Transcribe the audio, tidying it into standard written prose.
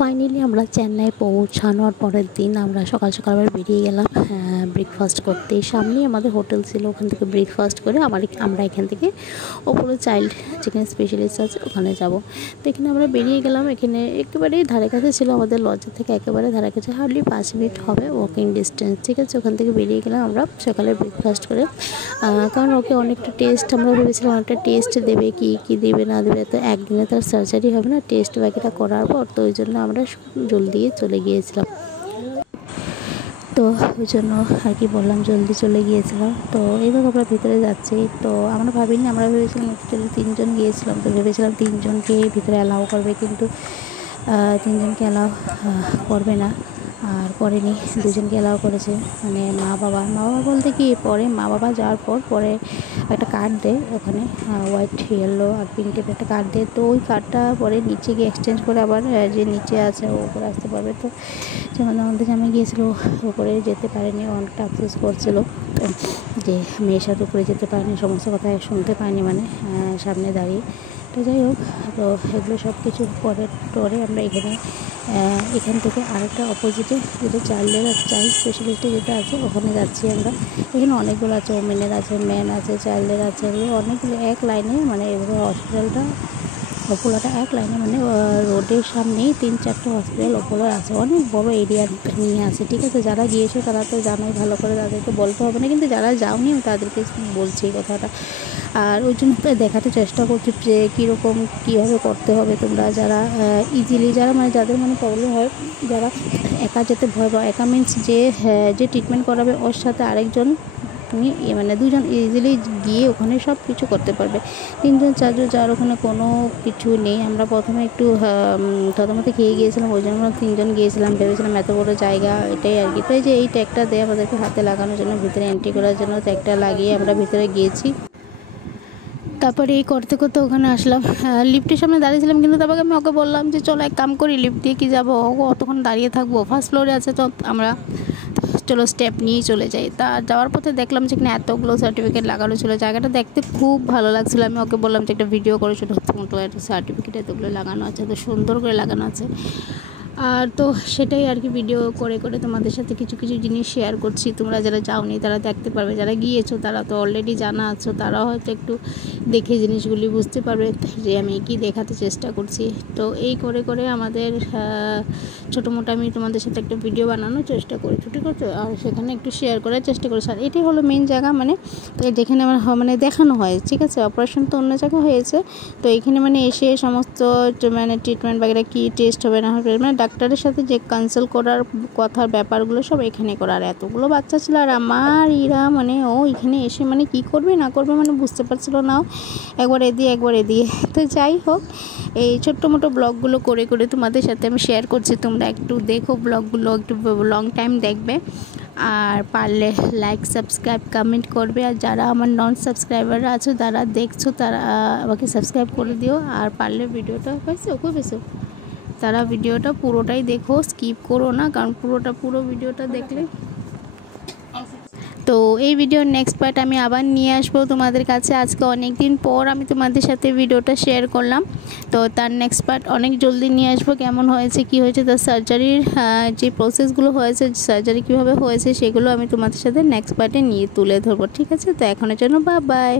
Finally আমরা চেন্নাই পৌঁছানোর পরের দিন আমরা সকাল সকাল আবার বেরিয়ে গেলাম ব্রেকফাস্ট করতে। সামনেই আমাদের হোটেল ছিল, ওখান থেকে ব্রেকফাস্ট করে আমরা এখান থেকে ওপরে চাইল্ড যেখানে স্পেশালিস্ট আছে ওখানে যাব। তো এখানে আমরা বেরিয়ে গেলাম। এখানে একেবারেই ধারে কাছে ছিল, আমাদের লজের থেকে একেবারে ধারে কাছে, হার্ডলি 5 মিনিট হবে ওয়াকিং ডিস্টেন্স। ঠিক আছে, ওখান থেকে বেরিয়ে গেলাম আমরা সকালে ব্রেকফাস্ট করে। কারণ ওকে অনেকটা টেস্ট, আমরা ভেবেছিলাম অনেকটা টেস্ট দেবে, কি দেবে না দেবে, তো একদিনে তার সার্জারি হবে না, টেস্ট বাকিটা করার পর, তো ওই জন্য আমরা জলদি চলে গিয়েছিলাম। তো ওই জন্য আর কি বললাম, জলদি চলে গিয়েছিলাম। তো এইভাবে আমরা ভিতরে যাচ্ছি। তো আমরা ভাবিনি, আমরা ভেবেছিলাম অ্যাকচুয়ালি 3 জন গিয়েছিলাম, তো ভেবেছিলাম 3 জনকে ভিতরে অ্যালাউ করবে, কিন্তু 3 জনকে অ্যালাউ করবে না, আর করেনি। 2 জনকে অ্যালাউ করেছে, মানে মা বাবা বলতে কি, পরে মা বাবা যাওয়ার পরে একটা কার্ড দেয় ওখানে, হোয়াইট ইয়েলো আর পিঙ্ক টেপের একটা কার্ড দেয়। তো ওই কার্ডটা পরে নিচে গিয়ে এক্সচেঞ্জ করে আবার যে নিচে আছে ও উপরে আসতে পারবে। তো যেমন আমাদের জামা গিয়েছিলো, উপরে যেতে পারেনি, অনেকটা আফসোস করছিল যে মেয়ের সাথে উপরে যেতে পারেনি, সমস্ত কথা শুনতে পায়নি, মানে সামনে দাঁড়িয়ে। তো যাই হোক, তো এগুলো সব কিছু পরে আমরা এখান থেকে আরেকটা অপোজিটে যেটা চাইল্ড স্পেশালিস্টে যেটা আছে ওখানে যাচ্ছি আমরা। এখানে অনেকগুলো আছে, ওমেনের আছে, ম্যান আছে, চাইল্ডের আছে, এগুলো অনেকগুলো এক লাইনে, মানে এগুলো হসপিটালটা অপোলোটা এক লাইনে, মানে রোডের সামনেই 3-4টা হসপিটাল অপোলোর আছে, অনেক বড় এরিয়া নিয়ে আছে। ঠিক আছে, যারা গিয়েছো তারা তো জানোই ভালো করে, তাদেরকে বলতে হবে না, কিন্তু যারা যাওনি আমি তাদেরকে বলছি এই কথাটা। আর ওই জন্য দেখাতে চেষ্টা করছি যে কীরকম কীভাবে করতে হবে। তোমরা যারা ইজিলি, মানে যাদের মানে প্রবলেম হয়, যারা একা যেতে ভয় পাও, একা মিনস যে ট্রিটমেন্ট করাবে ওর সাথে আরেকজন, তুমি মানে 2 জন ইজিলি গিয়ে ওখানে সব কিছু করতে পারবে। 3 জন 4 জন যার ওখানে কোনো কিছু নেই। আমরা প্রথমে একটু থতমতে খেয়ে গিয়েছিলাম, ওই জন্য আমরা 3 জন গিয়েছিলাম, ভেবেছিলাম এত বড় জায়গা, এটাই আর কি। তো এই যে এই ট্যাগটা দেয় আমাদেরকে হাতে লাগানোর জন্য, ভিতরে এন্ট্রি করার জন্য ট্যাগটা লাগিয়ে আমরা ভিতরে গিয়েছি। তারপরে এই করতে ওখানে আসলাম, লিফটের সামনে দাঁড়িয়েছিলাম, কিন্তু তারপরে আমি ওকে বললাম যে চলো এক কাম করি, লিফট দিয়ে কি যাবো, অতক্ষণ দাঁড়িয়ে থাকবো, ফার্স্ট ফ্লোরে আছে, তো আমরা চলো স্টেপ নিয়েই চলে যাই। তা যাওয়ার পথে দেখলাম যে এখানে এতগুলো সার্টিফিকেট লাগানো ছিল, জায়গাটা দেখতে খুব ভালো লাগছিলো। আমি ওকে বললাম যে একটা ভিডিও করে, ছোটো মোটো একটা সার্টিফিকেট এতগুলো লাগানো আছে, তো সুন্দর করে লাগানো আছে। আর তো সেটাই আর কি, ভিডিও করে তোমাদের সাথে কিছু জিনিস শেয়ার করছি। তোমরা যারা যাওনি তারা দেখতে পারবে, যারা গিয়েছো তারা তো অলরেডি জানা আছো, তারা হয়তো একটু দেখে জিনিসগুলি বুঝতে পারবে যে আমি কি দেখাতে চেষ্টা করছি। তো এই করে আমাদের ছোটো মোটো আমি তোমাদের সাথে একটা ভিডিও বানানোর চেষ্টা করি, ঠিক আছে, আর সেখানে একটু শেয়ার করার চেষ্টা করি। আর এটাই হলো মেন জায়গা, মানে যেখানে আমার মানে দেখানো হয়। ঠিক আছে, অপারেশন তো অন্য জায়গায় হয়েছে, তো এখানে মানে এসে সমস্ত মানে ট্রিটমেন্ট বাগেরা কী টেস্ট হবে না হবে, মানে ডাক্তারের সাথে যে কনসাল্ট করার কথার ব্যাপারগুলো সব এখানে করার। এতগুলো বাচ্চা ছিল, আর আমার মানে ও এখানে এসে মানে কি করবে না করবে মানে বুঝতে পারছিল না, একবার এদিকে। তো যাই হোক, এই ছোট্ট মোটো ব্লগগুলো করে তোমাদের সাথে আমি শেয়ার করছি। তোমরা একটু দেখো ব্লগগুলো, একটু লং টাইম দেখবে, আর পারলে লাইক সাবস্ক্রাইব কমেন্ট করবে। আর যারা আমার নন সাবস্ক্রাইবার আছো, যারা দেখছো, তারা আমাকে সাবস্ক্রাইব করে দিও। আর পারলে ভিডিওটা পেয়েছো তারা ভিডিওটা পুরোটাই দেখো, স্কিপ করো না, কারণ পুরো ভিডিওটা দেখলে। তো এই ভিডিওর নেক্সট পার্ট আমি আবার নিয়ে আসবো তোমাদের কাছে। আজকে অনেক দিন পর আমি তোমাদের সাথে ভিডিওটা শেয়ার করলাম, তো তার নেক্সট পার্ট অনেক জলদি নিয়ে আসবো। কেমন হয়েছে, কি হয়েছে, তার সার্জারির যে প্রসেসগুলো হয়েছে, সার্জারি কীভাবে হয়েছে, সেগুলো আমি তোমাদের সাথে নেক্সট পার্টে নিয়ে তুলে ধরবো। ঠিক আছে, তো এখনের জন্য বাই।